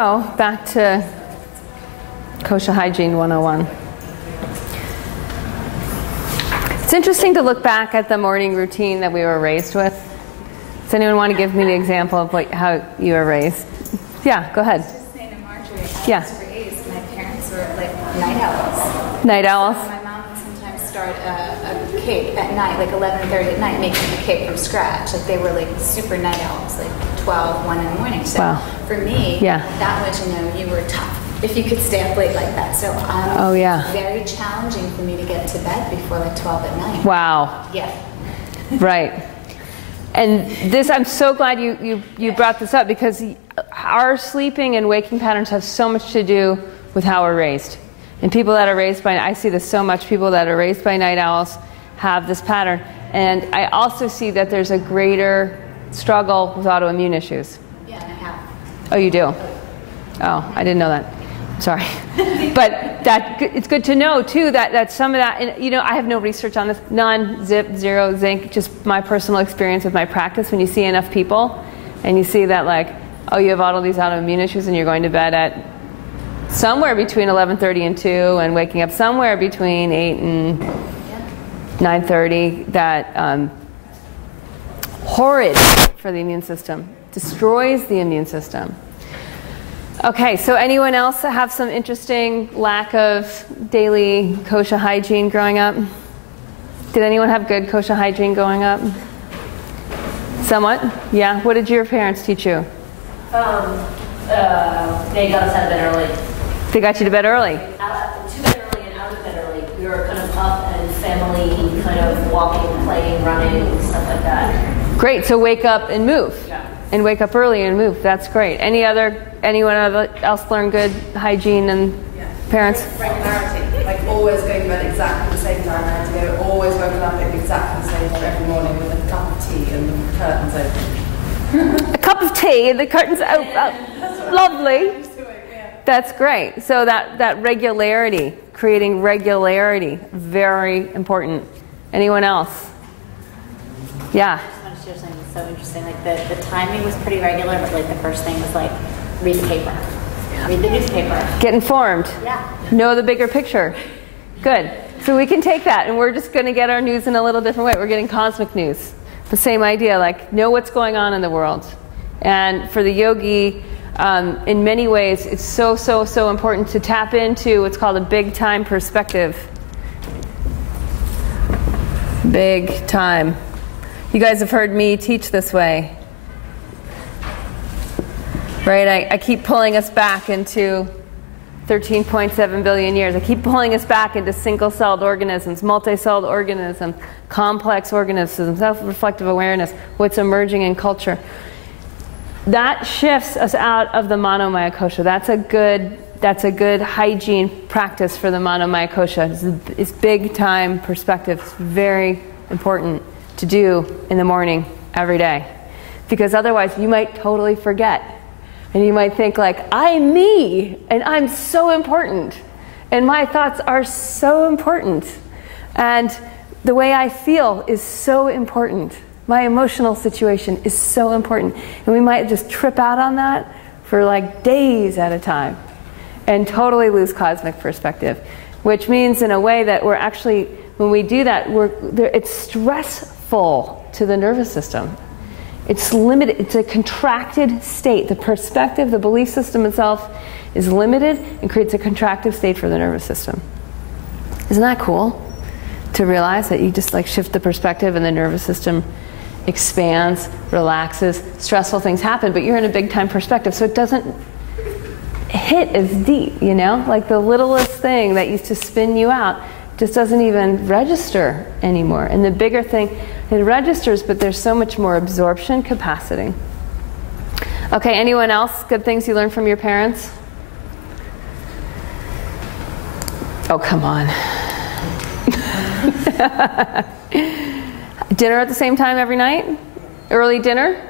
So back to kosher hygiene 101. It's interesting to look back at the morning routine that we were raised with. Does anyone want to give me the example of how you were raised? Yeah, go ahead. I was just saying to Marjorie, Yeah. I was raised, my parents were like night owls. Night owls? So my mom would sometimes start a cake at night, like 11:30 at night, making the cake from scratch. Like they were like super night owls, like 12, 1 in the morning. So Wow. for me, Yeah. that was, you were tough if you could stay up late like that. So Oh, yeah. very challenging for me to get to bed before like 12 at night. Wow. Yeah. Right. And this, I'm so glad you brought this up, because our sleeping and waking patterns have so much to do with how we're raised. And people that are raised by, I see this so much, people that are raised by night owls have this pattern. And I also see that there's a greater struggle with autoimmune issues. Yeah, and I have. Oh, you do? Oh, I didn't know that. Sorry. But it's good to know, too, that some of that, and, I have no research on this, none, zip, zero, zinc, just my personal experience with my practice. When you see enough people and you see that, like, oh, you have all of these autoimmune issues and you're going to bed at somewhere between 11:30 and 2 and waking up somewhere between 8 and 9:30, that horrid for the immune system, destroys the immune system. Okay, so anyone else have some interesting lack of daily kosher hygiene growing up? Did anyone have good kosher hygiene growing up? Somewhat? Yeah? What did your parents teach you? They got us out of bed early. They got you to bed early? To bed early and out of bed early. We were kind of up and family, kind of walking, playing, running, stuff like that. Great, so wake up and move. Yeah. And wake up early and move. That's great. Anyone else learn good hygiene and parents? Regularity, like always going to bed exactly the same time I had to go, always woken up at exactly the same time every morning with a cup of tea and the curtains open. A cup of tea and the curtains open. Lovely. That's great. So that regularity, creating regularity, very important. Anyone else? Yeah. I just want to share something that's so interesting. Like the timing was pretty regular, but like the first thing was like read the paper, read the newspaper. Get informed. Yeah. Know the bigger picture. Good. So we can take that, and we're just going to get our news in a little different way. We're getting cosmic news. The same idea, like know what's going on in the world. And for the yogi, in many ways, it's so important to tap into what's called a big time perspective. Big time. You guys have heard me teach this way. Right? I keep pulling us back into 13.7 billion years. I keep pulling us back into single-celled organisms, multi-celled organisms, complex organisms, self-reflective awareness, what's emerging in culture. That shifts us out of the monomaya kosha. That's a good hygiene practice for the monomaya kosha. It's big time perspective. It's very important to do in the morning every day, because otherwise you might totally forget. And you might think like, I'm me, and I'm so important, and my thoughts are so important, and the way I feel is so important. My emotional situation is so important. And we might just trip out on that for like days at a time and totally lose cosmic perspective, which means in a way that we're actually, when we do that, it's stressful to the nervous system. It's limited, it's a contracted state. The perspective, the belief system itself is limited and creates a contractive state for the nervous system. Isn't that cool? To realize that you just like shift the perspective and the nervous system expands, relaxes, stressful things happen, but you're in a big time perspective, so it doesn't hit as deep, Like the littlest thing that used to spin you out just doesn't even register anymore. And the bigger thing, it registers, but there's so much more absorption capacity. Okay, anyone else? Good things you learned from your parents? Oh, come on. Dinner at the same time every night? Early dinner?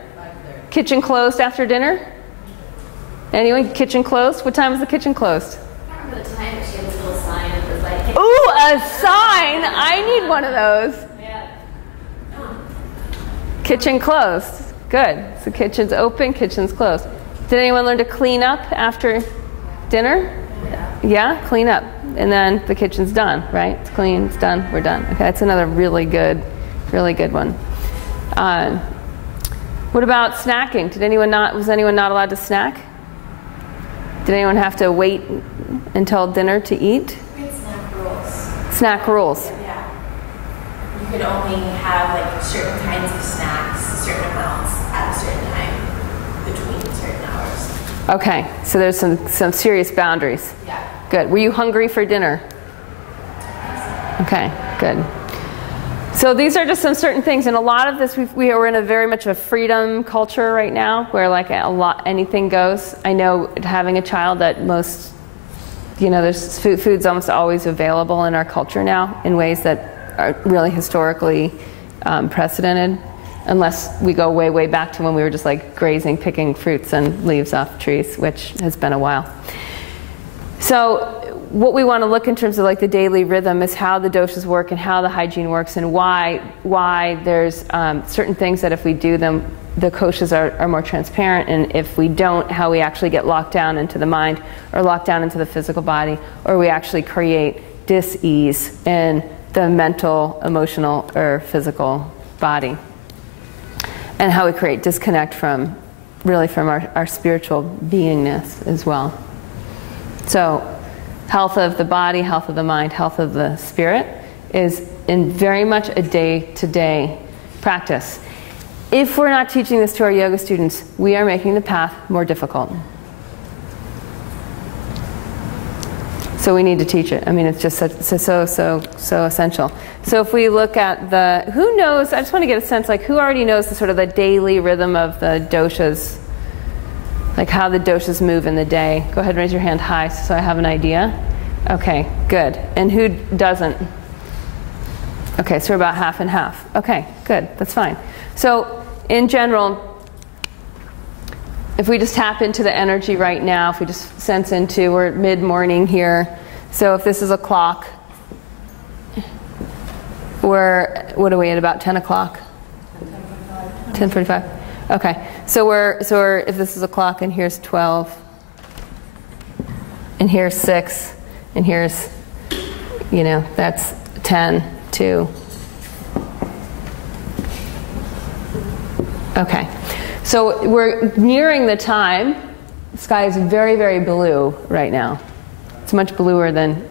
Kitchen closed after dinner? Anyone? Kitchen closed? What time was the kitchen closed? I remember the time that she had this little sign that was like, ooh, a sign! I need one of those. yeah. Kitchen closed. Good. So kitchen's open, kitchen's closed. Did anyone learn to clean up after dinner? Yeah, clean up. And then the kitchen's done, right? It's clean, it's done, we're done. Okay, that's another really good one. What about snacking? Was anyone not allowed to snack? Did anyone have to wait until dinner to eat? We had snack rules. Snack rules. Yeah. You could only have like certain kinds of snacks, certain amounts at a certain time between certain hours. Okay, so there's some serious boundaries. Yeah. Good. Were you hungry for dinner? Okay, good. So these are just some certain things, and a lot of this we are in a very much of a freedom culture right now, where like anything goes. I know having a child that most, there's food's almost always available in our culture now in ways that are really historically precedented, unless we go way, way back to when we were just like grazing, picking fruits and leaves off trees, which has been a while. So what we want to look in terms of like the daily rhythm is how the doshas work and how the hygiene works, and why there's certain things that if we do them, the koshas are more transparent, and if we don't, how we actually get locked down into the mind or locked down into the physical body, or we actually create dis-ease in the mental, emotional, or physical body, and how we create disconnect from our spiritual beingness as well. So health of the body, health of the mind, health of the spirit is in very much a day-to-day practice. If we're not teaching this to our yoga students, we are making the path more difficult. So we need to teach it. I mean, it's just so essential. So if we look at who knows, I just want to get a sense, like who already knows the sort of the daily rhythm of the doshas, like how the doshas move in the day. Go ahead and raise your hand high so I have an idea. Okay, good. And who doesn't? Okay, so we're about half and half. Okay, good, that's fine. So in general, if we just tap into the energy right now, if we just sense into, we're mid-morning here. So if this is a clock, what are we at, about 10 o'clock? 10:45. Okay, so we're if this is a clock, and here's 12, and here's 6, and here's, that's 10, 2. Okay, so we're nearing the time. The sky is very, very blue right now. It's much bluer than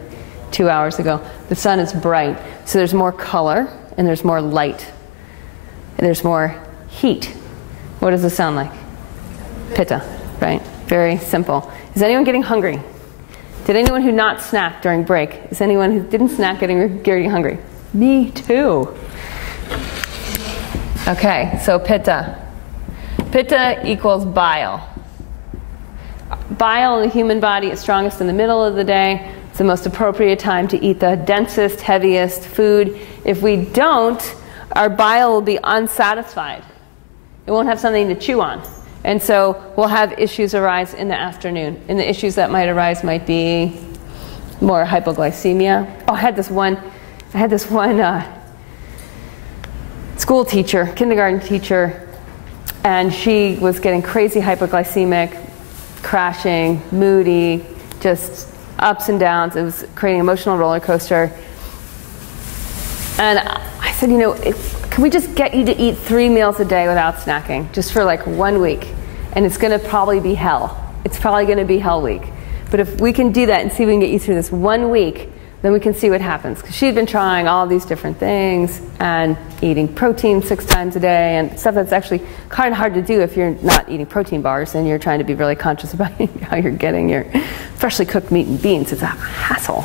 2 hours ago. The sun is bright, so there's more color, and there's more light, and there's more heat. What does this sound like? Pitta, right? Very simple. Is anyone getting hungry? Did anyone who not snack during break? Is anyone who didn't snack getting hungry? Me too. Okay, so pitta. Pitta equals bile. Bile in the human body is strongest in the middle of the day. It's the most appropriate time to eat the densest, heaviest food. If we don't, our bile will be unsatisfied. It won't have something to chew on. And so we'll have issues arise in the afternoon. And the issues that might arise might be more hypoglycemia. Oh, I had this one school teacher, kindergarten teacher, and she was getting crazy hypoglycemic, crashing, moody, just ups and downs. It was creating an emotional roller coaster. And I said, can we just get you to eat 3 meals a day without snacking, just for like 1 week? And it's going to probably be hell. It's probably going to be hell week. But if we can do that and see if we can get you through this 1 week, then we can see what happens. Because she'd been trying all these different things and eating protein 6 times a day and stuff that's actually kind of hard to do if you're not eating protein bars and you're trying to be really conscious about how you're getting your freshly cooked meat and beans. It's a hassle.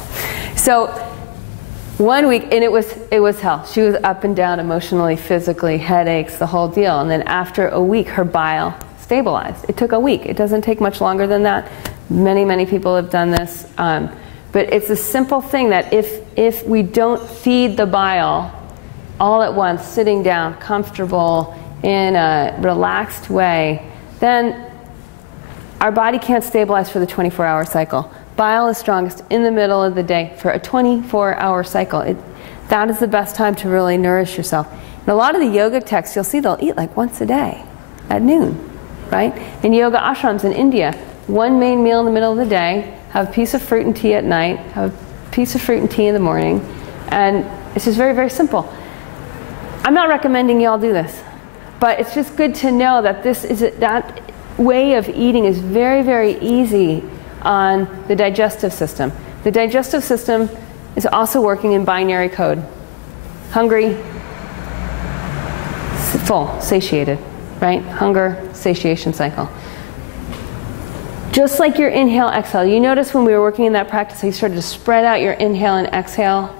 So 1 week, and it was hell. She was up and down emotionally, physically, headaches, the whole deal. And then after a week, her bile stabilized. It took a week. It doesn't take much longer than that. Many, many people have done this. But it's a simple thing that if we don't feed the bile all at once, sitting down, comfortable, in a relaxed way, then our body can't stabilize for the 24-hour cycle. Bile is strongest in the middle of the day for a 24-hour cycle. That is the best time to really nourish yourself. In a lot of the yoga texts, you'll see they'll eat like once a day at noon. right? In yoga ashrams in India, one main meal in the middle of the day, have a piece of fruit and tea at night, have a piece of fruit and tea in the morning, and it's just very, very simple. I'm not recommending you all do this, but it's just good to know that that way of eating is very, very easy on the digestive system. The digestive system is also working in binary code. Hungry, full, satiated, right? Hunger, satiation cycle. Just like your inhale, exhale. You notice when we were working in that practice, you started to spread out your inhale and exhale.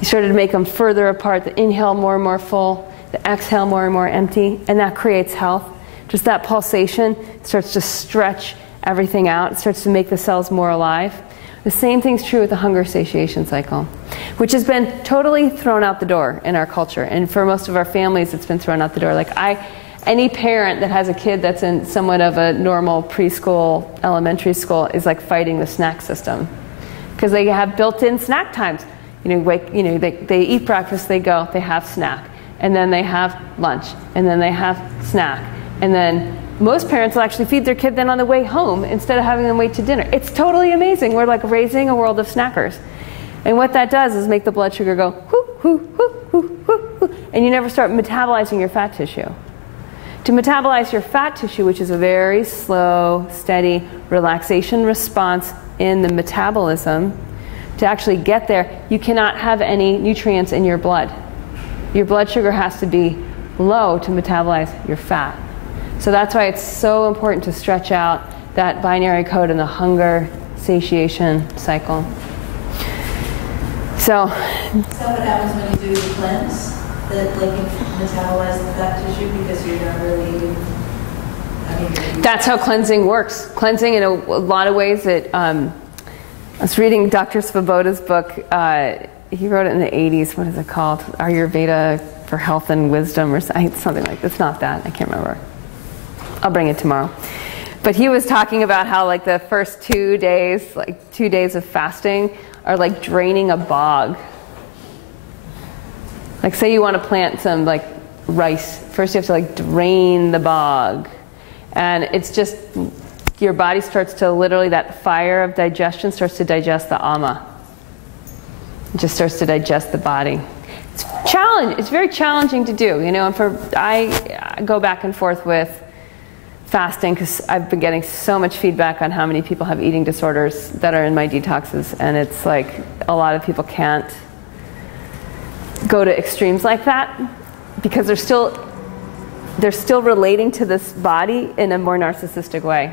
You started to make them further apart. The inhale more and more full, the exhale more and more empty, and that creates health. Just that pulsation starts to stretch everything out. It starts to make the cells more alive. The same thing's true with the hunger satiation cycle, which has been totally thrown out the door in our culture. And for most of our families, it's been thrown out the door. Like any parent that has a kid that's in somewhat of a normal preschool, elementary school is like fighting the snack system. Because they have built-in snack times. They eat breakfast, they go, they have snack. And then they have lunch. And then they have snack. And then most parents will actually feed their kid then on the way home instead of having them wait to dinner. It's totally amazing. We're like raising a world of snackers. And what that does is make the blood sugar go whoo, whoo, whoo, whoo, whoo, whoo, and you never start metabolizing your fat tissue. To metabolize your fat tissue, which is a very slow, steady relaxation response in the metabolism, to actually get there, you cannot have any nutrients in your blood. Your blood sugar has to be low to metabolize your fat. So that's why it's so important to stretch out that binary code in the hunger satiation cycle. So is that what happens when you do the cleanse? That like you metabolize the fat tissue because you're not really eating? That's how cleansing works. Cleansing in a lot of ways. I was reading Dr. Svoboda's book. He wrote it in the 80s. What is it called? Ayurveda for Health and Wisdom or something like that. It's not that. I can't remember. I'll bring it tomorrow. But he was talking about how like the first 2 days, like 2 days of fasting are like draining a bog. Like say you want to plant some like rice. First you have to like drain the bog. And it's just, your body starts to literally, that fire of digestion starts to digest the ama. It just starts to digest the body. It's very challenging to do, you know, and I go back and forth with fasting because I've been getting so much feedback on how many people have eating disorders that are in my detoxes, and it's like a lot of people can't go to extremes like that because they're still relating to this body in a more narcissistic way.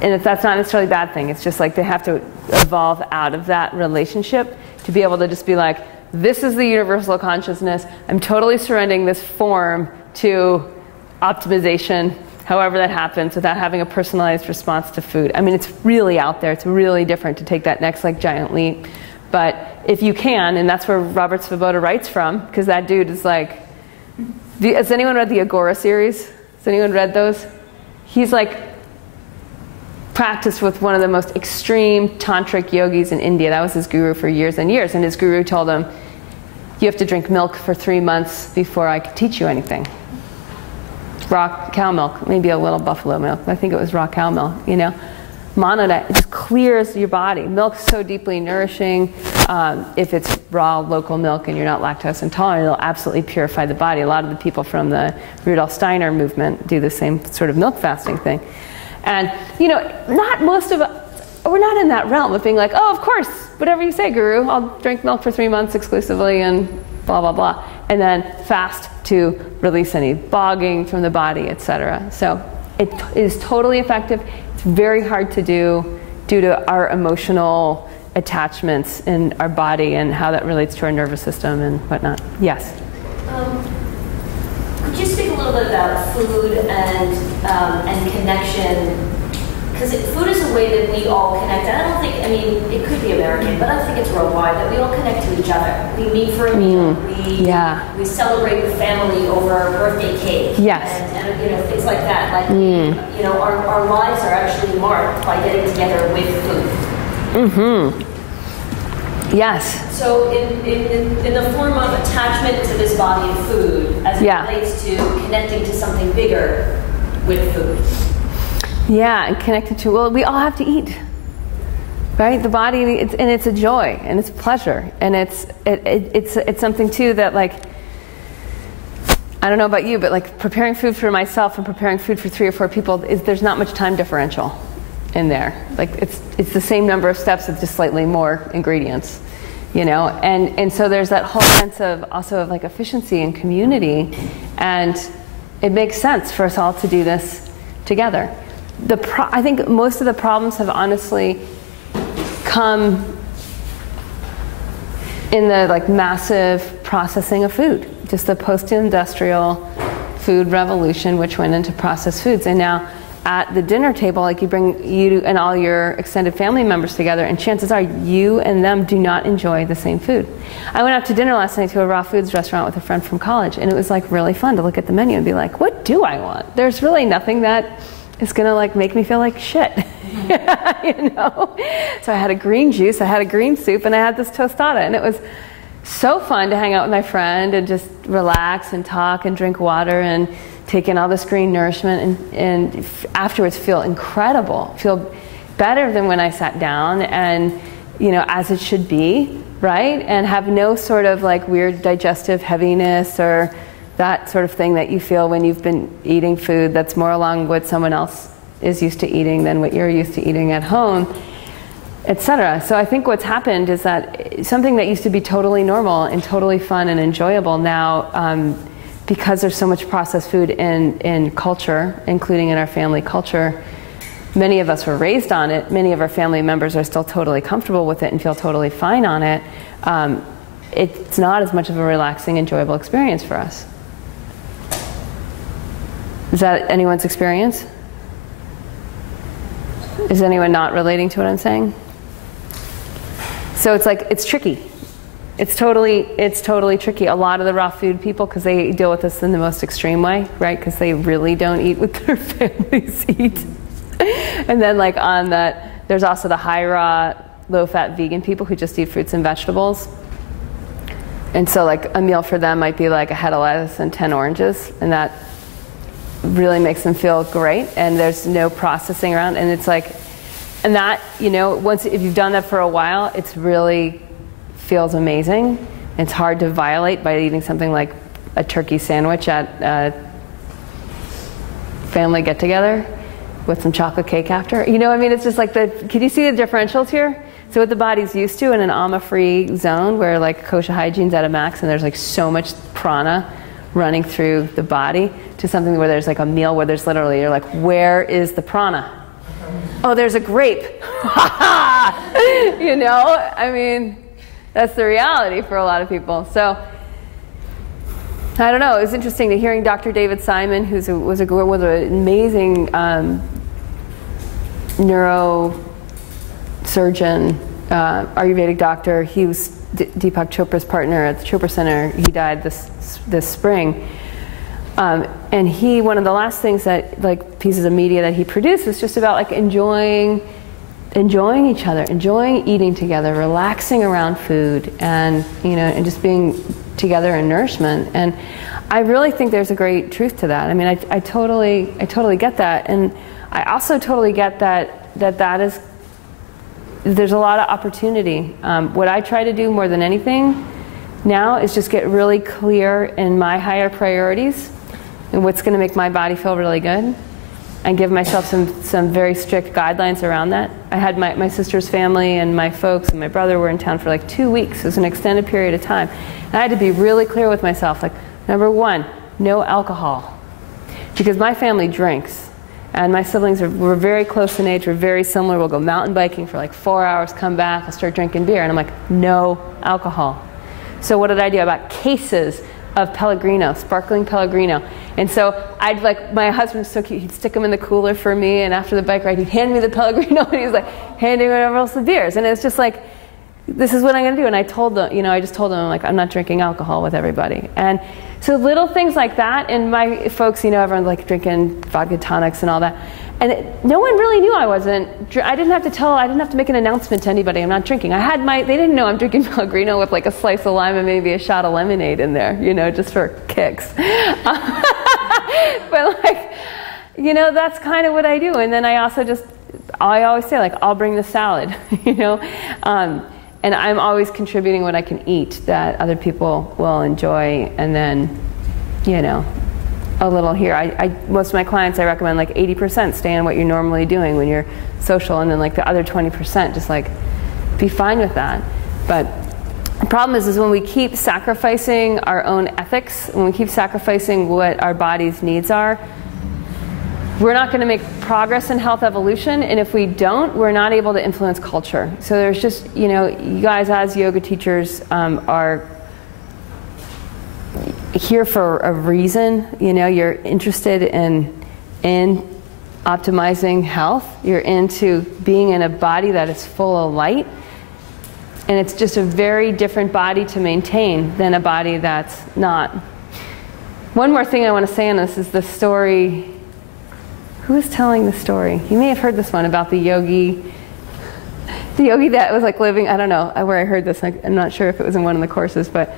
And that's not necessarily a bad thing. It's just like they have to evolve out of that relationship to be able to just be like, this is the universal consciousness. I'm totally surrendering this form to optimization, however that happens, without having a personalized response to food. I mean, it's really out there. It's really different to take that next like giant leap. But if you can, and that's where Robert Svoboda writes from, because that dude is like, has anyone read the Agora series? Has anyone read those? He's like practiced with one of the most extreme tantric yogis in India. That was his guru for years and years. And his guru told him, you have to drink milk for 3 months before I can teach you anything. Raw cow milk, maybe a little buffalo milk. I think it was raw cow milk, you know. Monetize, it just clears your body. Milk's so deeply nourishing. If it's raw local milk and you're not lactose intolerant, it'll absolutely purify the body. A lot of the people from the Rudolf Steiner movement do the same sort of milk fasting thing. And, you know, not most of us, we're not in that realm of being like, oh, of course, whatever you say, Guru, I'll drink milk for 3 months exclusively and blah, blah, blah. And then fast to release any bogging from the body, etc. So it is totally effective. It's very hard to do due to our emotional attachments in our body and how that relates to our nervous system and whatnot. Yes? Could you speak a little bit about food and connection? Because food is a way that we all connect. And I don't think, I mean, it could be American, but I don't think it's worldwide, that we all connect to each other. We meet for a meal. We celebrate with family over a birthday cake. Yes. And you know, things like that. Like, you know, our lives are actually marked by getting together with food. Yes. So in the form of attachment to this body of food, as it relates to connecting to something bigger with food. Yeah, and connected to, well, we all have to eat, right? The body, and it's a joy, and it's a pleasure, and it's something too that, like, I don't know about you, but like preparing food for myself and preparing food for 3 or 4 people, there's not much time differential in there. Like it's the same number of steps with just slightly more ingredients, you know? And so there's that whole sense of also of like efficiency and community, and it makes sense for us all to do this together. I think most of the problems have honestly come in the like massive processing of food, just the post-industrial food revolution, which went into processed foods. And now at the dinner table, like you bring you and all your extended family members together, and chances are you and them do not enjoy the same food. I went out to dinner last night to a raw foods restaurant with a friend from college, and it was like really fun to look at the menu and be like, what do I want? There's really nothing that is gonna like make me feel like shit, you know? So I had a green juice, I had a green soup, and I had this tostada, and it was so fun to hang out with my friend and just relax and talk and drink water and take in all this green nourishment, and afterwards feel incredible, feel better than when I sat down, and you know, as it should be, right? And have no sort of like weird digestive heaviness or that sort of thing that you feel when you've been eating food that's more along what someone else is used to eating than what you're used to eating at home, etc. So I think what's happened is that something that used to be totally normal and totally fun and enjoyable now, because there's so much processed food in culture, including in our family culture, many of us were raised on it, many of our family members are still totally comfortable with it and feel totally fine on it. It's not as much of a relaxing, enjoyable experience for us. Is that anyone's experience? Is anyone not relating to what I'm saying? So it's like, it's tricky. It's totally tricky. A lot of the raw food people, because they deal with this in the most extreme way, right? Because they really don't eat what their families eat. And then like on that, there's also the high raw, low fat vegan people who just eat fruits and vegetables. And so like a meal for them might be like a head of lettuce and 10 oranges, and that really makes them feel great, and there's no processing around, and it's like, and that, you know, once, if you've done that for a while, it's really feels amazing. It's hard to violate by eating something like a turkey sandwich at a family get-together with some chocolate cake after. You know, I mean, it's just like can you see the differentials here? So what the body's used to in an ama-free zone where like kosher hygiene's at a max and there's like so much prana running through the body, to something where there's like a meal where there's literally, you're like, where is the prana? Oh, there's a grape. You know, I mean, that's the reality for a lot of people. So I don't know, it was interesting to hearing Dr. David Simon, who was an amazing neurosurgeon, Ayurvedic doctor. He was Deepak Chopra's partner at the Chopra Center. He died this spring. And one of the last things that, like, pieces of media that he produced was just about like enjoying each other, enjoying eating together, relaxing around food, and you know, and just being together in nourishment. And I really think there's a great truth to that. I mean, I totally get that, and I also totally get that is, there's a lot of opportunity. What I try to do more than anything now is just get really clear in my higher priorities and what's going to make my body feel really good, and give myself some very strict guidelines around that. I had my sister's family and my folks and my brother were in town for like 2 weeks. It was an extended period of time. And I had to be really clear with myself, like, number one, no alcohol. Because my family drinks. And my siblings were very close in age, we're very similar. We'll go mountain biking for like 4 hours, come back, I'll start drinking beer. And I'm like, no alcohol. So what did I do? I bought cases of Pellegrino, sparkling Pellegrino. And so I'd like, my husband was so cute, he'd stick them in the cooler for me, and after the bike ride, he'd hand me the Pellegrino, and he was like handing whatever else the beers. And it's just like, this is what I'm gonna do. And I told them, you know, I just told them, like, I'm not drinking alcohol with everybody. And so little things like that, and my folks, you know, everyone's like drinking vodka tonics and all that. no one really knew I wasn't. I didn't have to make an announcement to anybody. I'm not drinking. They didn't know I'm drinking Pellegrino with like a slice of lime and maybe a shot of lemonade in there, just for kicks. But like, that's kind of what I do. And then I also I always say like, I'll bring the salad, and I'm always contributing what I can eat that other people will enjoy. And then, a little here. Most of my clients, I recommend like 80% stay on what you're normally doing when you're social, and then like the other 20%, just like be fine with that. But the problem is when we keep sacrificing our own ethics, when we keep sacrificing what our body's needs are, we're not going to make progress in health evolution, and if we don't, we're not able to influence culture. So there's just, you guys as yoga teachers are here for a reason. You're interested in optimizing health. You're into being in a body that is full of light, and it's just a very different body to maintain than a body that's not. One more thing I want to say on this is the story. Who was telling the story? You may have heard this one about the yogi that was like living, I don't know where I heard this, I'm not sure if it was in one of the courses, but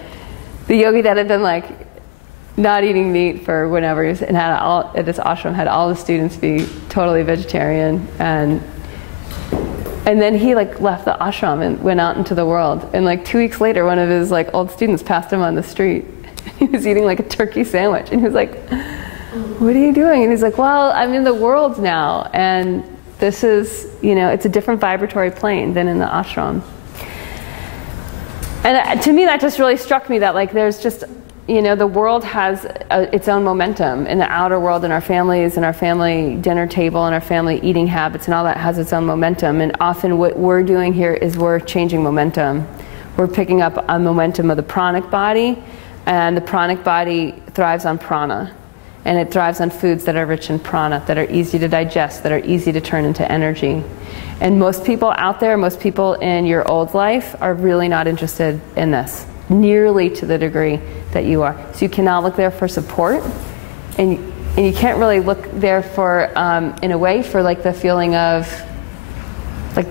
the yogi that had been like not eating meat for whenever, and at this ashram had all the students be totally vegetarian, and then he like left the ashram and went out into the world, and like 2 weeks later one of his like old students passed him on the street. He was eating like a turkey sandwich, and he was like, "What are you doing?" And he's like, "Well, I'm in the world now, and this is, it's a different vibratory plane than in the ashram." And to me, that just really struck me that like there's just, the world has its own momentum in the outer world, in our families, and our family dinner table, and our family eating habits, and all that has its own momentum. And often what we're doing here is we're changing momentum. We're picking up a momentum of the pranic body, and the pranic body thrives on prana. And it thrives on foods that are rich in prana, that are easy to digest, that are easy to turn into energy. And most people out there, most people in your old life are really not interested in this, nearly to the degree that you are. So you cannot look there for support, and you can't really look there for, in a way, for like the feeling of like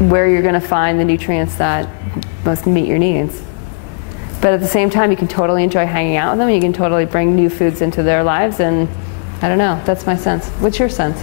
where you're going to find the nutrients that most meet your needs. But at the same time, you can totally enjoy hanging out with them. You can totally bring new foods into their lives. And I don't know, that's my sense. What's your sense?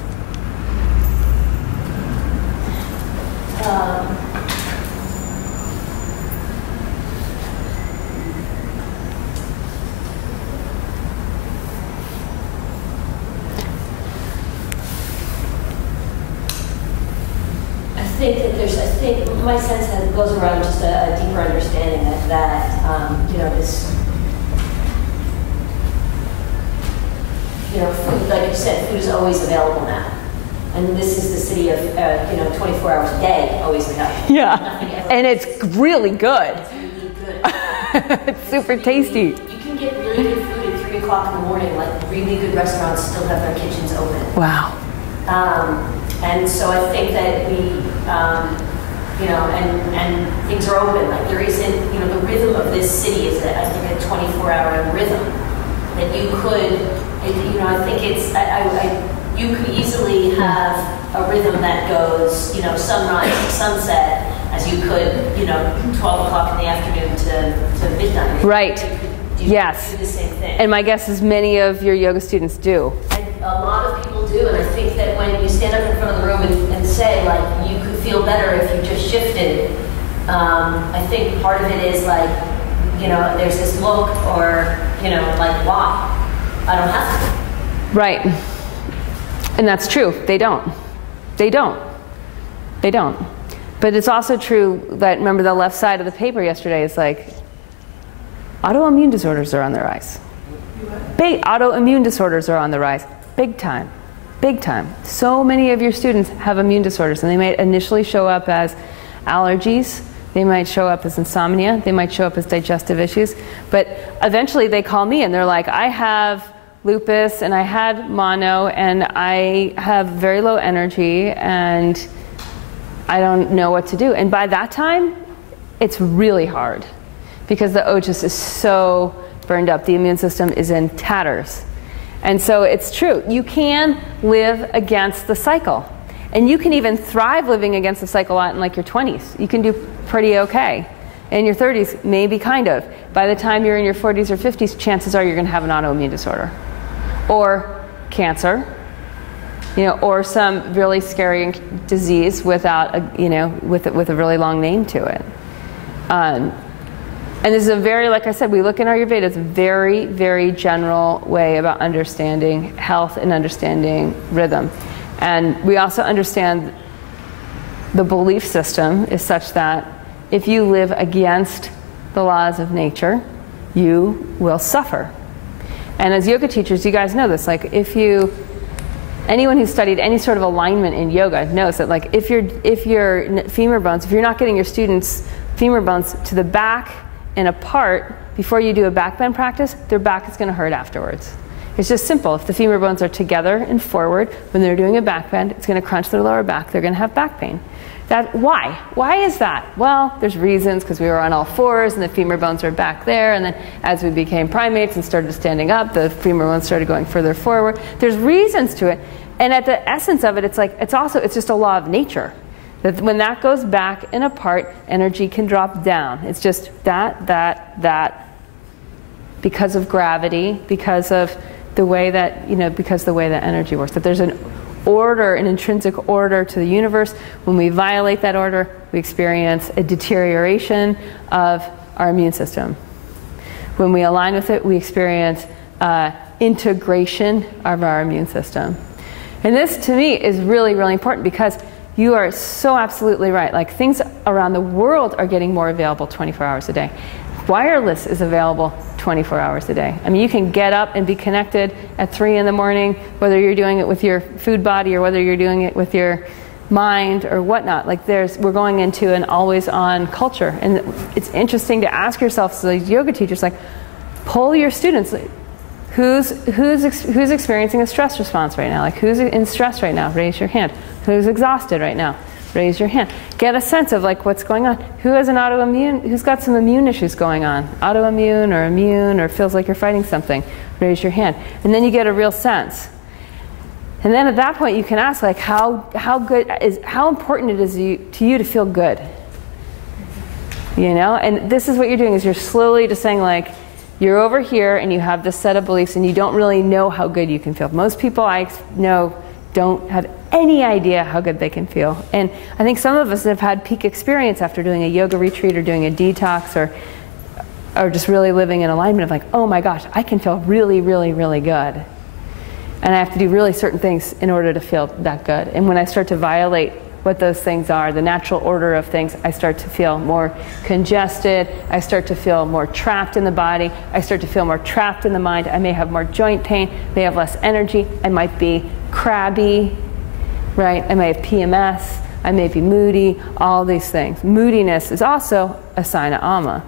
I think my sense goes around just a deeper understanding that this, food, like you said, food is always available now. And this is the city of, 24 hours a day, always available. Yeah, and it's really good. It's really good. It's super tasty. You can get really good food at 3 o'clock in the morning, like really good restaurants still have their kitchens open. Wow. And so I think that we, and things are open. Like there isn't, the rhythm of this city is, I think, a 24-hour rhythm that you could, I think it's, you could easily have a rhythm that goes, sunrise to sunset, as you could, 12 o'clock in the afternoon to midnight. Right. Yes. Do the same thing. And my guess is many of your yoga students do. And a lot of people do, and I think that when you stand up in front of the room and say, like, you could feel better if you just shifted, I think part of it is like, there's this look, or, like, why? I don't have to. Right. And that's true. They don't. They don't. They don't. But it's also true that, remember the left side of the paper yesterday is like, autoimmune disorders are on the rise. Big autoimmune disorders are on the rise. Big time. Big time. So many of your students have immune disorders, and they might initially show up as allergies. They might show up as insomnia. They might show up as digestive issues. But eventually they call me and they're like, I have lupus and I had mono and I have very low energy and I don't know what to do. And by that time, it's really hard because the ojas is so burned up. The immune system is in tatters. And so it's true. You can live against the cycle. And you can even thrive living against the cycle out in like your 20s. You can do pretty okay. In your 30s, maybe kind of. By the time you're in your 40s or 50s, chances are you're going to have an autoimmune disorder. Or cancer. Or some really scary disease without with a really long name to it. And this is a very, like I said, we look in Ayurveda, it's a very, very general way about understanding health and understanding rhythm. And we also understand the belief system is such that if you live against the laws of nature, you will suffer. And as yoga teachers, you guys know this. Like anyone who's studied any sort of alignment in yoga knows that like if your femur bones, if you're not getting your students' femur bones to the back and apart before you do a back bend practice, their back is going to hurt afterwards. It's just simple. If the femur bones are together and forward when they're doing a back bend, it's going to crunch their lower back. They're going to have back pain. Why? Why is that? Well, there's reasons, because we were on all fours and the femur bones are back there, and then as we became primates and started standing up, the femur bones started going further forward. There's reasons to it, and at the essence of it, it's just a law of nature. That when that goes back and apart, energy can drop down. It's just that, because of gravity, because of the way that, because the way that energy works. That there's an order, an intrinsic order to the universe. When we violate that order, we experience a deterioration of our immune system. When we align with it, we experience integration of our immune system. And this, to me, is really, really important because you are so absolutely right. Like, things around the world are getting more available 24 hours a day. Wireless is available 24 hours a day. I mean, you can get up and be connected at 3 in the morning, whether you're doing it with your food body or whether you're doing it with your mind or whatnot. Like, we're going into an always-on culture. And it's interesting to ask yourself, so these yoga teachers, like, poll your students. Who's experiencing a stress response right now? Like, who's in stress right now? Raise your hand. Who's exhausted right now? Raise your hand. Get a sense of like what's going on. Who has an autoimmune? Who's got some immune issues going on? Autoimmune or immune, or feels like you're fighting something? Raise your hand. And then you get a real sense. And then at that point you can ask like how important it is to you to feel good. And this is what you're doing, is you're slowly just saying like, you're over here and you have this set of beliefs and you don't really know how good you can feel. Most people I know don't have any idea how good they can feel. And I think some of us have had peak experience after doing a yoga retreat or doing a detox or just really living in alignment of like, oh my gosh, I can feel really, really, really good. And I have to do really certain things in order to feel that good. And when I start to violate what those things are, the natural order of things, I start to feel more congested. I start to feel more trapped in the body. I start to feel more trapped in the mind. I may have more joint pain, may have less energy. I might be crabby, right? I may have PMS. I may be moody, all these things. Moodiness is also a sign of ama.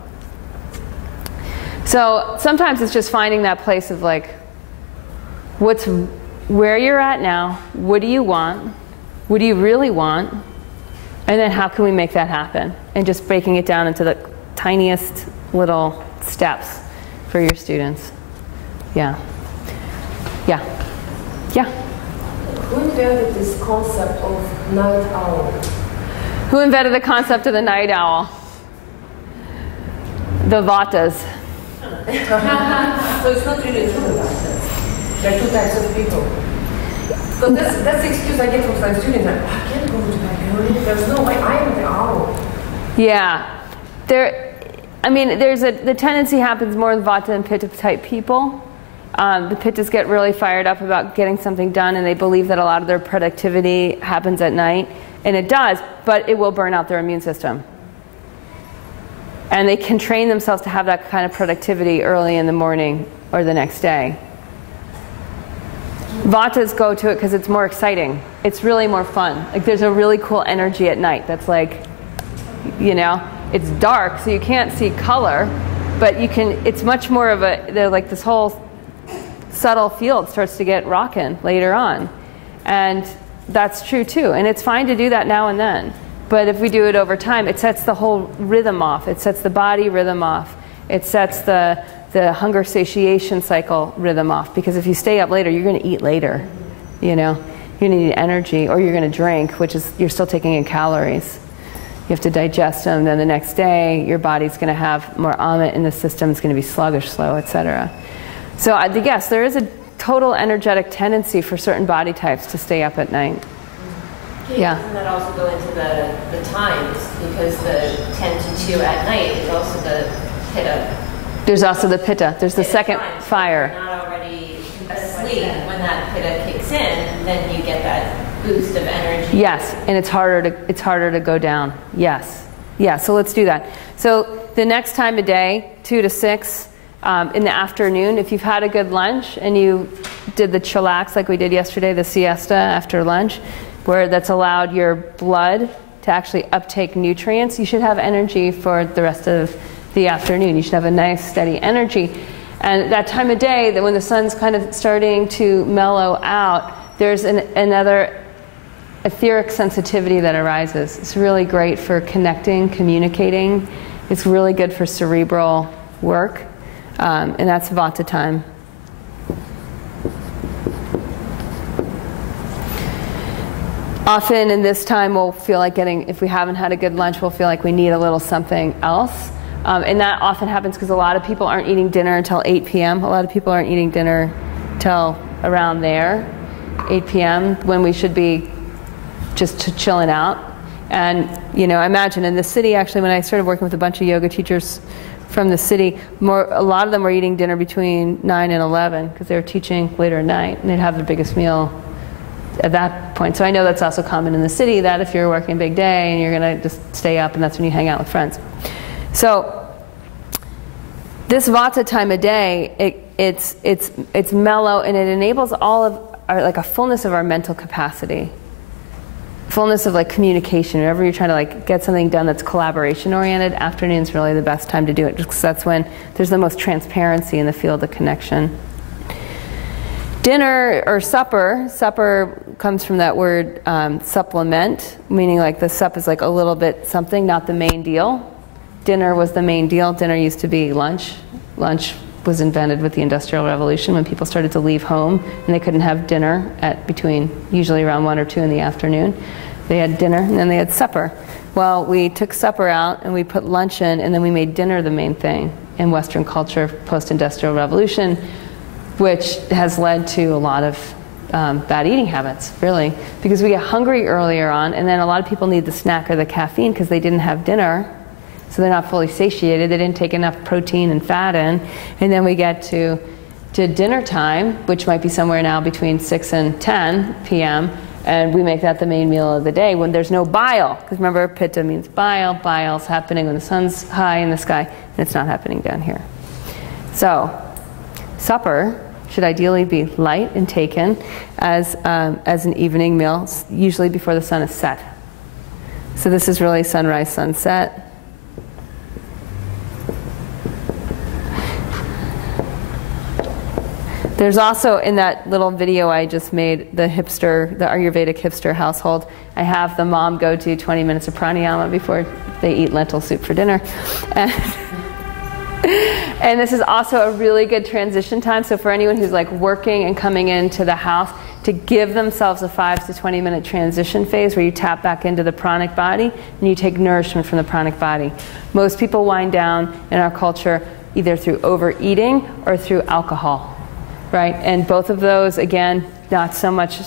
So sometimes it's just finding that place of like, where you're at now, what do you want? What do you really want? And then how can we make that happen? And just breaking it down into the tiniest little steps for your students. Yeah. Who invented this concept of night owl? Who invented the concept of the night owl? The Vatas. So it's not really true about this. There are two types of people. So that's the excuse I get from some students. Like, I can't go to bed early. There's no way. I am the owl. Yeah. The tendency happens more with Vata and Pitta type people. The Pittas get really fired up about getting something done, and they believe that a lot of their productivity happens at night. And it does, but it will burn out their immune system. And they can train themselves to have that kind of productivity early in the morning or the next day. Vatas go to it because it's more exciting. It's really more fun. Like, there's a really cool energy at night that's like, it's dark, so you can't see color, but it's much more of like this whole subtle field starts to get rocking later on. And that's true too. And it's fine to do that now and then. But if we do it over time, it sets the whole rhythm off. It sets the body rhythm off. It sets the the hunger satiation cycle rhythm off, because if you stay up later, you're going to eat later, you know. You're going to need energy, or you're going to drink, which is, you're still taking in calories. You have to digest them, then the next day your body's going to have more amit in the system, it's going to be sluggish, slow, etc. So yes, there is a total energetic tendency for certain body types to stay up at night. Yeah. Doesn't that also go into the times? Because the 10 to 2 at night is also the pitta. There's also the pitta. There's the second times. fire. If you're not already asleep when that pitta kicks in, then you get that boost of energy. Yes, and it's harder to go down. Yes. Yeah, so let's do that. So the next time of day, 2 to 6, in the afternoon, if you've had a good lunch and you did the chillax like we did yesterday, the siesta after lunch, where that's allowed your blood to actually uptake nutrients, you should have energy for the rest of the afternoon. You should have a nice steady energy. And that time of day, that when the sun's kind of starting to mellow out, there's another etheric sensitivity that arises. It's really great for connecting, communicating. It's really good for cerebral work, and that's Vata time. Often in this time we'll feel like if we haven't had a good lunch, we'll feel like we need a little something else. And that often happens because a lot of people aren't eating dinner until 8 p.m. A lot of people aren't eating dinner till around there, 8 p.m., when we should be just chilling out. And, you know, I imagine in the city, actually, when I started working with a bunch of yoga teachers from the city, a lot of them were eating dinner between 9 and 11 because they were teaching later at night, and they'd have their biggest meal at that point. So I know that's also common in the city, that if you're working a big day and you're going to just stay up, and that's when you hang out with friends. So this Vata time of day, it's mellow, and it enables all of our, like a fullness of our mental capacity. Fullness of like communication. Whenever you're trying to like get something done that's collaboration oriented, afternoon's really the best time to do it, just because that's when there's the most transparency in the field of connection. Dinner or supper comes from that word supplement, meaning like the sup is like a little bit something, not the main deal. Dinner was the main deal. Dinner used to be lunch. Lunch was invented with the Industrial Revolution when people started to leave home and they couldn't have dinner at between usually around 1 or 2 in the afternoon. They had dinner and then they had supper. Well, we took supper out and we put lunch in, and then we made dinner the main thing in Western culture post-Industrial Revolution, which has led to a lot of bad eating habits, really, because we get hungry earlier on, and then a lot of people need the snack or the caffeine because they didn't have dinner. So they're not fully satiated, they didn't take enough protein and fat in, and then we get to dinner time, which might be somewhere now between 6 and 10 p.m., and we make that the main meal of the day when there's no bile, because remember, pitta means bile. Bile's happening when the sun's high in the sky, and it's not happening down here. So supper should ideally be light and taken as an evening meal, usually before the sun is set. So this is really sunrise, sunset. There's also, in that little video I just made, the Ayurvedic hipster household, I have the mom go do 20 minutes of pranayama before they eat lentil soup for dinner. And this is also a really good transition time. So for anyone who's like working and coming into the house, to give themselves a 5 to 20 minute transition phase where you tap back into the pranic body and you take nourishment from the pranic body. Most people wind down in our culture either through overeating or through alcohol. Right, and both of those, again, not so much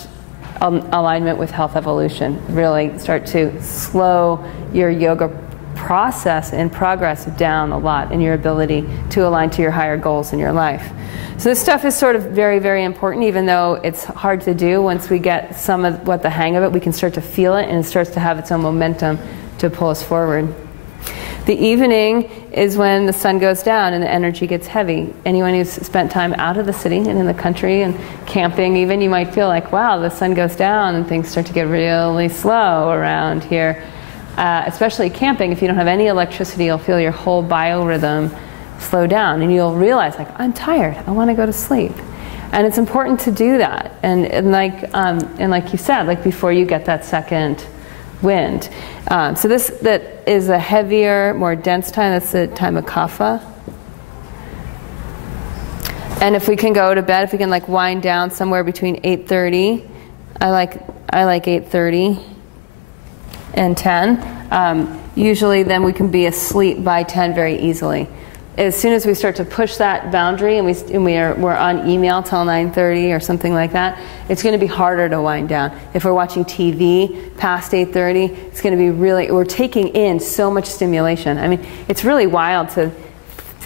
alignment with health evolution. Really start to slow your yoga process and progress down a lot in your ability to align to your higher goals in your life. So this stuff is sort of very, very important, even though it's hard to do. Once we get some of the hang of it, we can start to feel it, and it starts to have its own momentum to pull us forward. The evening is when the sun goes down and the energy gets heavy. Anyone who's spent time out of the city and in the country and camping even, you might feel like, wow, the sun goes down and things start to get really slow around here. Especially camping, if you don't have any electricity, you'll feel your whole biorhythm slow down, and you'll realize, like, I'm tired, I want to go to sleep. And it's important to do that. And like you said, like before you get that second wind. So that is a heavier, more dense time. That's the time of kapha. And if we can go to bed, if we can like wind down somewhere between 8:30, I like 8:30 and 10. Usually then we can be asleep by 10 very easily. As soon as we start to push that boundary and we're on email till 9:30 or something like that, it's going to be harder to wind down. If we're watching TV past 8:30, it's going to be really, we're taking in so much stimulation. I mean, it's really wild to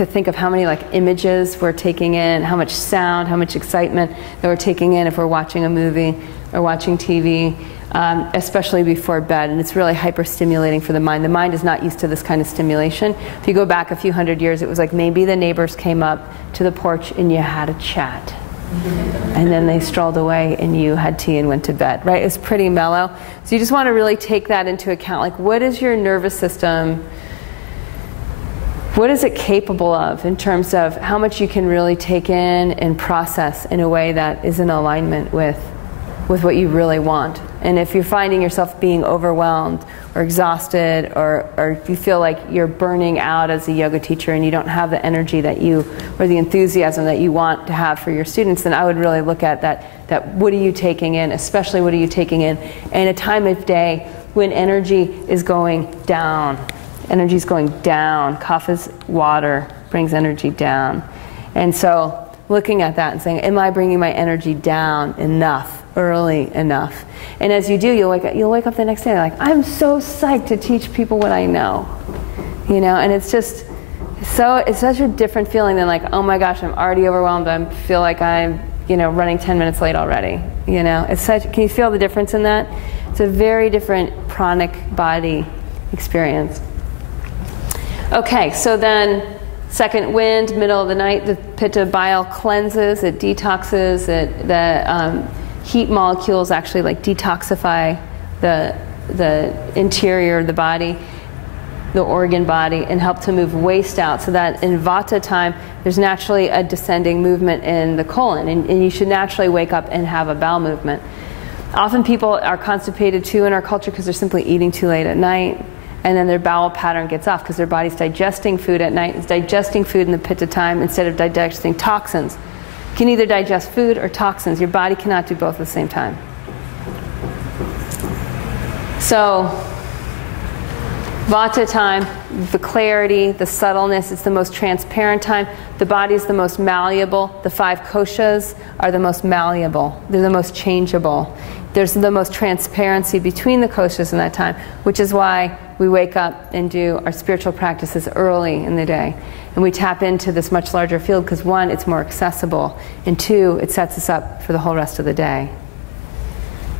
think of how many like images we're taking in, how much sound, how much excitement that we're taking in if we're watching a movie or watching TV. Especially before bed, and it's really hyper-stimulating for the mind. The mind is not used to this kind of stimulation. If you go back a few hundred years, it was like maybe the neighbors came up to the porch and you had a chat. And then they strolled away and you had tea and went to bed, right? It's pretty mellow. So you just want to really take that into account. Like, what is your nervous system, what is it capable of in terms of how much you can really take in and process in a way that is in alignment with what you really want. And if you're finding yourself being overwhelmed or exhausted, or you feel like you're burning out as a yoga teacher and you don't have the energy that or the enthusiasm that you want to have for your students, then I would really look at that what are you taking in, especially what are you taking in a time of day when energy is going down. Energy is going down. Cough is water, brings energy down. And so looking at that and saying, am I bringing my energy down enough? Early enough. And as you do, you'll wake up the next day like, I'm so psyched to teach people what I know. You know, and it's just it's such a different feeling than like, oh my gosh, I'm already overwhelmed. I feel like I'm, running 10 minutes late already. You know, can you feel the difference in that? It's a very different pranic body experience. Okay, so then second wind, middle of the night, the pitta bile cleanses, it detoxes, the heat molecules actually like detoxify the interior of the body, the organ body, and help to move waste out, so that in vata time there's naturally a descending movement in the colon, and you should naturally wake up and have a bowel movement. Often people are constipated too in our culture because they're simply eating too late at night, and then their bowel pattern gets off because their body's digesting food at night. It's digesting food in the pitta time instead of digesting toxins. You can either digest food or toxins. Your body cannot do both at the same time. So, vata time, the clarity, the subtleness, it's the most transparent time. The body is the most malleable. The 5 koshas are the most malleable. They're the most changeable. There's the most transparency between the koshas in that time, which is why we wake up and do our spiritual practices early in the day. And we tap into this much larger field because 1, it's more accessible, and 2, it sets us up for the whole rest of the day.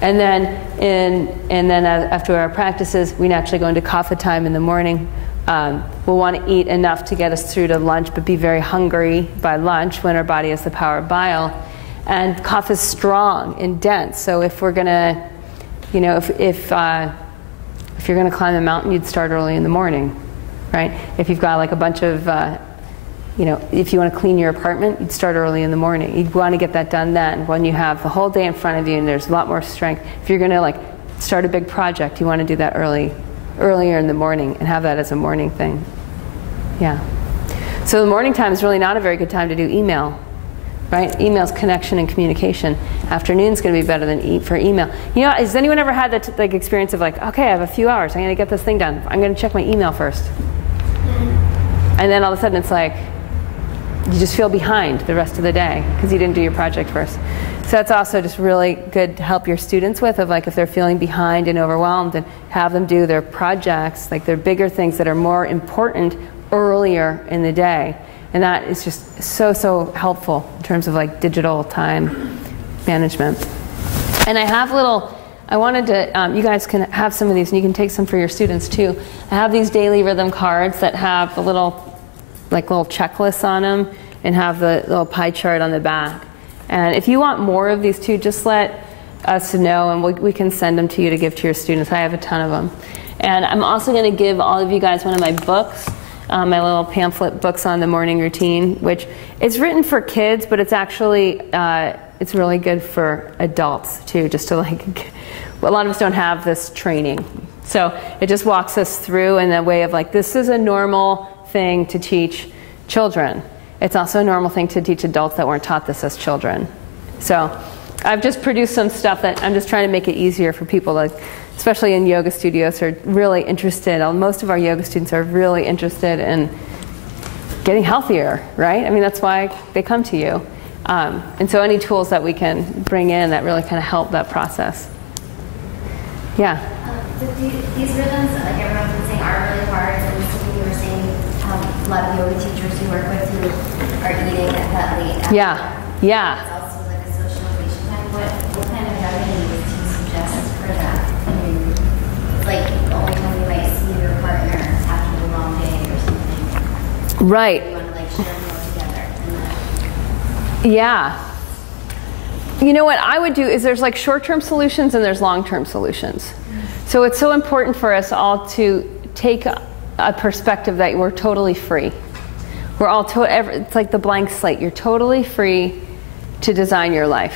And then after our practices, we naturally go into kapha time in the morning. We'll want to eat enough to get us through to lunch, but be very hungry by lunch when our body has the power of bile. And kapha is strong and dense. So if we're gonna, if you're gonna climb a mountain, you'd start early in the morning, right? If you've got like a bunch of, if you want to clean your apartment, you'd start early in the morning. You'd want to get that done then, when you have the whole day in front of you and there's a lot more strength. If you're gonna like start a big project, you want to do that earlier in the morning and have that as a morning thing. Yeah. So the morning time is really not a very good time to do email. Right? Email's connection and communication. Afternoon's going to be better than for email. Has anyone ever had that experience of like, okay, I have a few hours, I'm going to get this thing done. I'm going to check my email first. And then all of a sudden it's like, you just feel behind the rest of the day because you didn't do your project first. So that's also just really good to help your students with, of like if they're feeling behind and overwhelmed, and have them do their projects, like their bigger things that are more important earlier in the day. And that is just so helpful in terms of like digital time management. And I have I wanted to, you guys can have some of these, and you can take some for your students too. I have these daily rhythm cards that have the little checklists on them and have the little pie chart on the back. And if you want more of these too, just let us know, and we can send them to you to give to your students. I have a ton of them. And I'm also going to give all of you guys one of my books. My little pamphlet books on the morning routine, which is written for kids, but it's actually, it's really good for adults too, just to like, a lot of us don't have this training. So it just walks us through in a way of like, this is a normal thing to teach children. It's also a normal thing to teach adults that weren't taught this as children. So I've just produced some stuff that I'm just trying to make it easier for people, like, especially in yoga studios, who are really interested. Most of our yoga students are really interested in getting healthier, right? I mean, that's why they come to you. And so any tools that we can bring in that really kind of help that process. Yeah? These rhythms, like everyone's been saying, are really hard. And something you were saying, a lot of yoga teachers you work with who are eating at that late. Yeah, yeah. It's also like a socialization time. What kind of remedies do you suggest for that? I mean, it's like the only time you might see your partner after a long day or something. Right. You want to like share a meal together. Yeah. You know what I would do is there's like short-term solutions and there's long-term solutions. So it's so important for us all to take a perspective that we're totally free. We're all it's like the blank slate. You're totally free to design your life.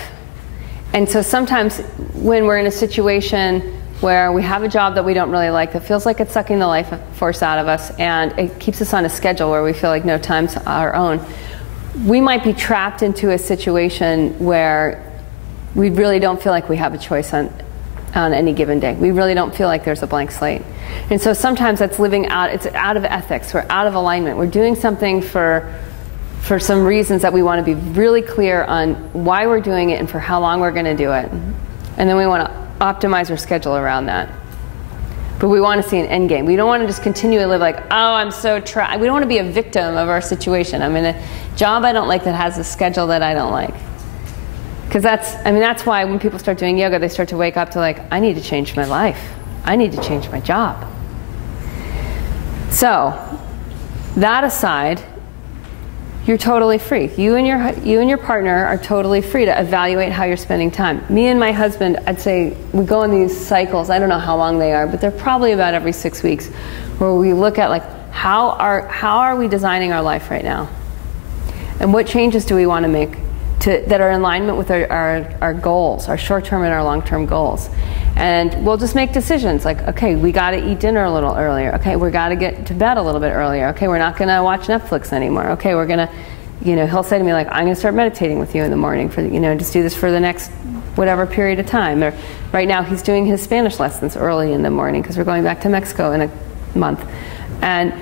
And so sometimes when we're in a situation where we have a job that we don't really like, that feels like it's sucking the life force out of us, and it keeps us on a schedule where we feel like no time's our own, we might be trapped into a situation where we really don't feel like we have a choice on any given day. We really don't feel like there's a blank slate. And so sometimes that's living out, it's out of ethics, we're out of alignment. We're doing something for some reasons that we want to be really clear on why we're doing it and for how long we're going to do it. And then we want to optimize our schedule around that. But we want to see an end game. We don't want to just continue to live like, oh, I'm so trapped. We don't want to be a victim of our situation. I'm in a job I don't like that has a schedule that I don't like. Because that's why when people start doing yoga, they start to wake up to like, I need to change my life. I need to change my job. So, that aside, you're totally free. You and your partner are totally free to evaluate how you're spending time. Me and my husband, I'd say we go in these cycles. I don't know how long they are, but they're probably about every 6 weeks, where we look at like how are we designing our life right now, and what changes do we want to make that are in alignment with our goals, our short-term and our long-term goals. And we'll just make decisions like, okay, we got to eat dinner a little earlier. Okay, we got to get to bed a little bit earlier. Okay, we're not going to watch Netflix anymore. Okay, we're going to, he'll say to me like, I'm going to start meditating with you in the morning for, just do this for the next whatever period of time. Or right now he's doing his Spanish lessons early in the morning because we're going back to Mexico in a month. And,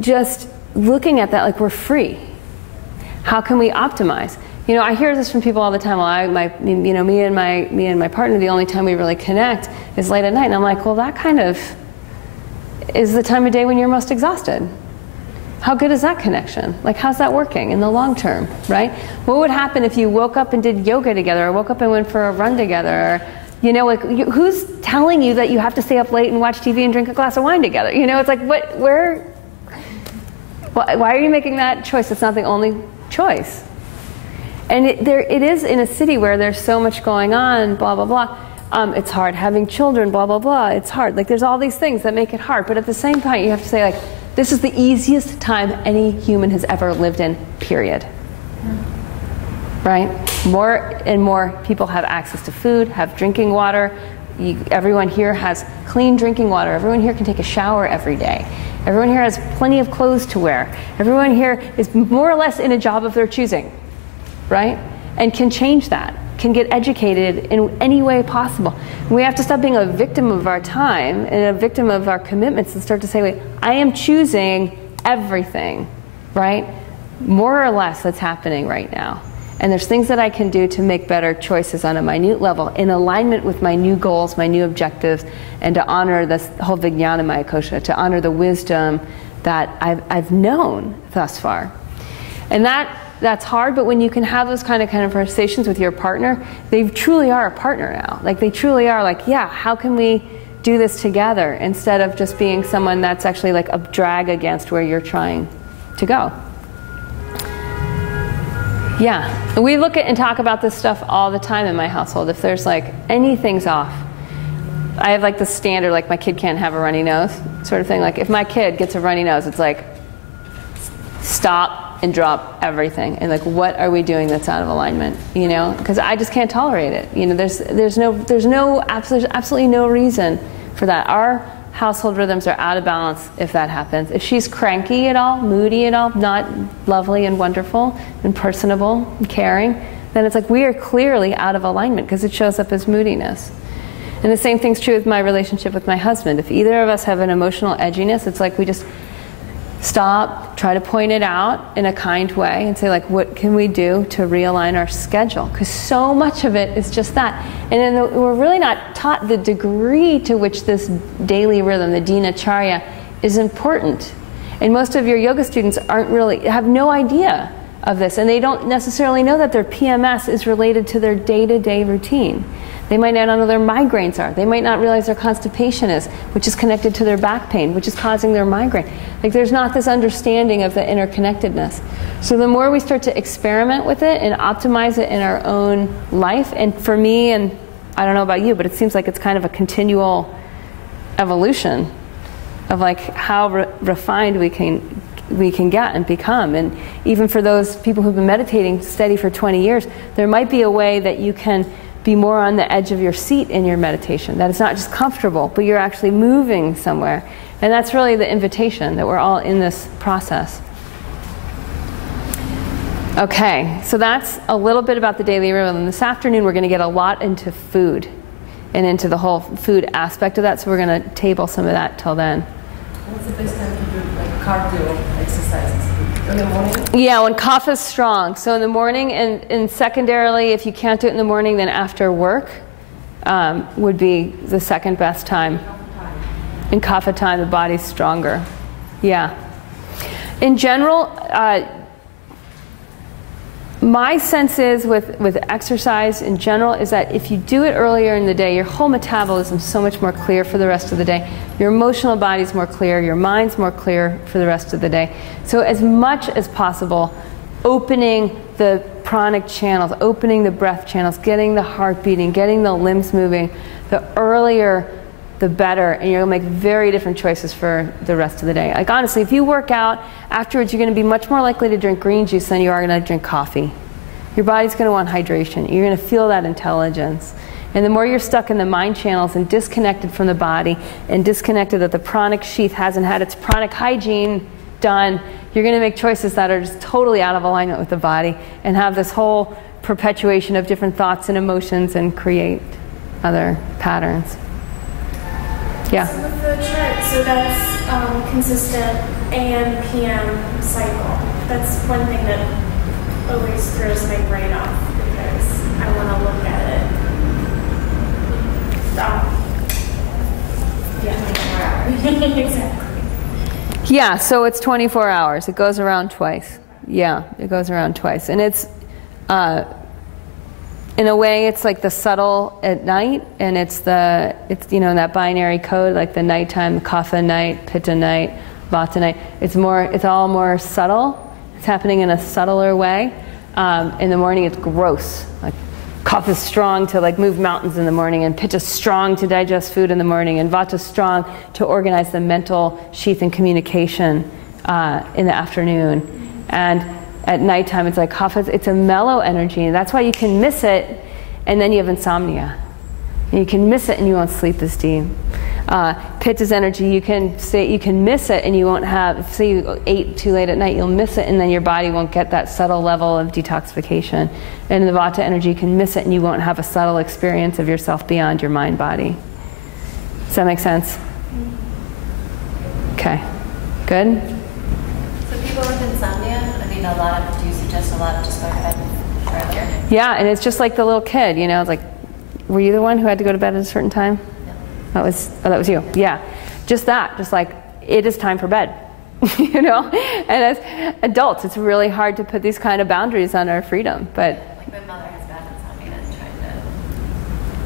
just looking at that like we're free. How can we optimize? I hear this from people all the time. Well, me and my partner, the only time we really connect is late at night. And I'm like, well, that kind of is the time of day when you're most exhausted. How good is that connection? Like, how's that working in the long term, right? What would happen if you woke up and did yoga together, or woke up and went for a run together? Or, who's telling you that you have to stay up late and watch TV and drink a glass of wine together? It's like, why are you making that choice? It's not the only choice. And it is in a city where there's so much going on, blah, blah, blah. It's hard having children, blah, blah, blah. It's hard. Like, there's all these things that make it hard. But at the same time, you have to say, like, this is the easiest time any human has ever lived in, period. Right? More and more people have access to food, have drinking water. Everyone here has clean drinking water. Everyone here can take a shower every day. Everyone here has plenty of clothes to wear. Everyone here is more or less in a job of their choosing. Right? And can change that, can get educated in any way possible. We have to stop being a victim of our time and a victim of our commitments and start to say, wait, I am choosing everything, right? More or less that's happening right now. And there's things that I can do to make better choices on a minute level in alignment with my new goals, my new objectives, and to honor this whole Vijnanamaya Kosha, to honor the wisdom that I've known thus far. And that's hard, but when you can have those kind of conversations with your partner, they truly are a partner now. Like, they truly are like, yeah, how can we do this together, instead of just being someone that's actually like a drag against where you're trying to go. Yeah, and we look at and talk about this stuff all the time in my household. If there's like anything's off, I have like the standard, like my kid can't have a runny nose sort of thing. Like, if my kid gets a runny nose, it's like, stop and drop everything. And like, what are we doing that's out of alignment? Because I just can't tolerate it. There's absolutely no reason for that. Our household rhythms are out of balance if that happens. If she's cranky at all, moody at all, not lovely and wonderful and personable and caring, then it's like we are clearly out of alignment because it shows up as moodiness. And the same thing's true with my relationship with my husband. If either of us have an emotional edginess, it's like we just stop, try to point it out in a kind way and say, like, what can we do to realign our schedule? Because so much of it is just that. And then we're really not taught the degree to which this daily rhythm, the dinacharya, is important. And most of your yoga students have no idea of this, and they don't necessarily know that their PMS is related to their day-to-day routine. They might not know what their migraines are. They might not realize their constipation is, which is connected to their back pain, which is causing their migraine. Like, there's not this understanding of the interconnectedness. So the more we start to experiment with it and optimize it in our own life, and for me, and I don't know about you, but it seems like it's kind of a continual evolution of like how refined we can get and become. And even for those people who've been meditating steady for 20 years, there might be a way that you can be more on the edge of your seat in your meditation, that it's not just comfortable, but you're actually moving somewhere. And that's really the invitation, that we're all in this process. Okay, so that's a little bit about the daily rhythm. This afternoon we're going to get a lot into food and into the whole food aspect of that, so we're going to table some of that till then. What's the best time to do like cardio exercises? In the morning? Yeah, when kapha is strong. So in the morning, and secondarily, if you can't do it in the morning, then after work would be the second best time. In kapha time, the body's stronger. Yeah. In general, my sense is with exercise in general is that if you do it earlier in the day, your whole metabolism is so much more clear for the rest of the day. Your emotional body's more clear, your mind's more clear for the rest of the day. So as much as possible, opening the pranic channels, opening the breath channels, getting the heart beating, getting the limbs moving, the earlier the better, and you'll make very different choices for the rest of the day. Like honestly, if you work out, afterwards you're going to be much more likely to drink green juice than you are going to drink coffee. Your body's going to want hydration. You're going to feel that intelligence. And the more you're stuck in the mind channels and disconnected from the body and disconnected that the pranic sheath hasn't had its pranic hygiene done, you're going to make choices that are just totally out of alignment with the body and have this whole perpetuation of different thoughts and emotions and create other patterns. Yeah. So with the chart, so that's consistent AM, PM cycle. That's one thing that always throws my brain off because I want to look at it. Yeah, 24 hours. Exactly. Yeah, so it's 24 hours. It goes around twice. Yeah, it goes around twice. And it's, in a way, it's like the subtle at night, and it's you know, in that binary code, like the nighttime, kapha night, pitta night, vata night. It's all more subtle. It's happening in a subtler way. In the morning, it's gross. Like kapha is strong to like move mountains in the morning, and pitta is strong to digest food in the morning, and vata is strong to organize the mental sheath and communication in the afternoon. And at nighttime, it's like kapha, it's a mellow energy, and that's why you can miss it, and then you have insomnia. And you can miss it, and you won't sleep as deep. Pitta's energy, you can miss it, and you won't have. Say you ate too late at night, you'll miss it, and then your body won't get that subtle level of detoxification. And in the vata energy, you can miss it, and you won't have a subtle experience of yourself beyond your mind body. Does that make sense? Okay, good. So people with insomnia, do you suggest a lot of just go to bed earlier? Yeah, and it's just like the little kid, you know, it's like, were you the one who had to go to bed at a certain time? No. That was you. Yeah. Just like, it is time for bed. You know? And as adults, it's really hard to put these kind of boundaries on our freedom, but like my mother has bad insomnia and trying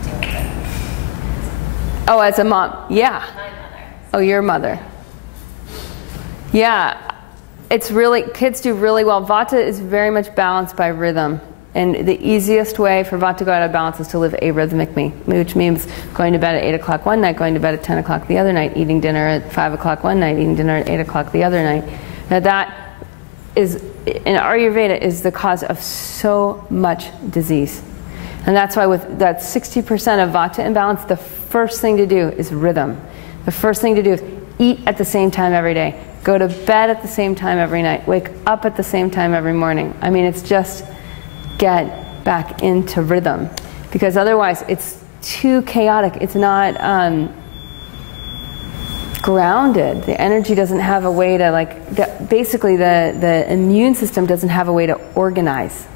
to deal with it. Oh, as a mom, yeah. My mother. Oh, your mother. Yeah. It's really, kids do really well. Vata is very much balanced by rhythm. And the easiest way for Vata to go out of balance is to live arrhythmically, which means going to bed at 8 o'clock one night, going to bed at 10 o'clock the other night, eating dinner at 5 o'clock one night, eating dinner at 8 o'clock the other night. Now that is, in Ayurveda, is the cause of so much disease. And that's why with that 60% of Vata imbalance, the first thing to do is rhythm. The first thing to do is eat at the same time every day. Go to bed at the same time every night. Wake up at the same time every morning. I mean, it's just get back into rhythm. Because otherwise, it's too chaotic. It's not grounded. The energy doesn't have a way to, like, basically the immune system doesn't have a way to organize.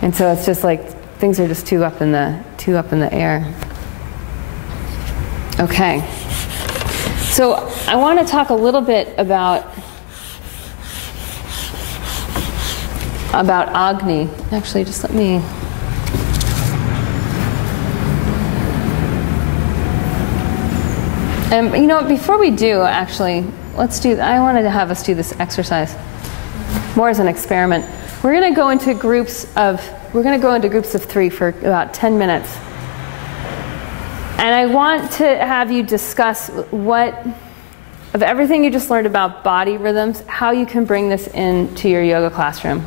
And so it's just like things are just too up in the air. Okay. So I want to talk a little bit about Agni. Actually, just let me. You know, before we do, actually, I wanted to have us do this exercise more as an experiment. We're going to go into groups of 3 for about 10 minutes. And I want to have you discuss of everything you just learned about body rhythms, how you can bring this into your yoga classroom.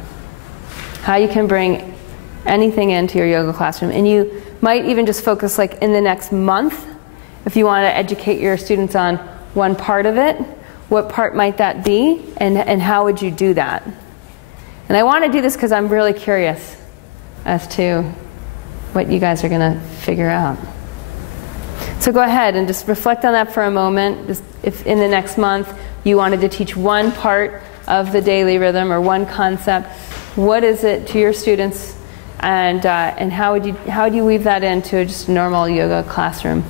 How you can bring anything into your yoga classroom. And you might even just focus, like, in the next month, if you want to educate your students on one part of it, what part might that be, and how would you do that? And I want to do this because I'm really curious as to what you guys are going to figure out. So go ahead and just reflect on that for a moment. Just if in the next month you wanted to teach one part of the daily rhythm or one concept, what is it to your students, and how do you weave that into just a normal yoga classroom?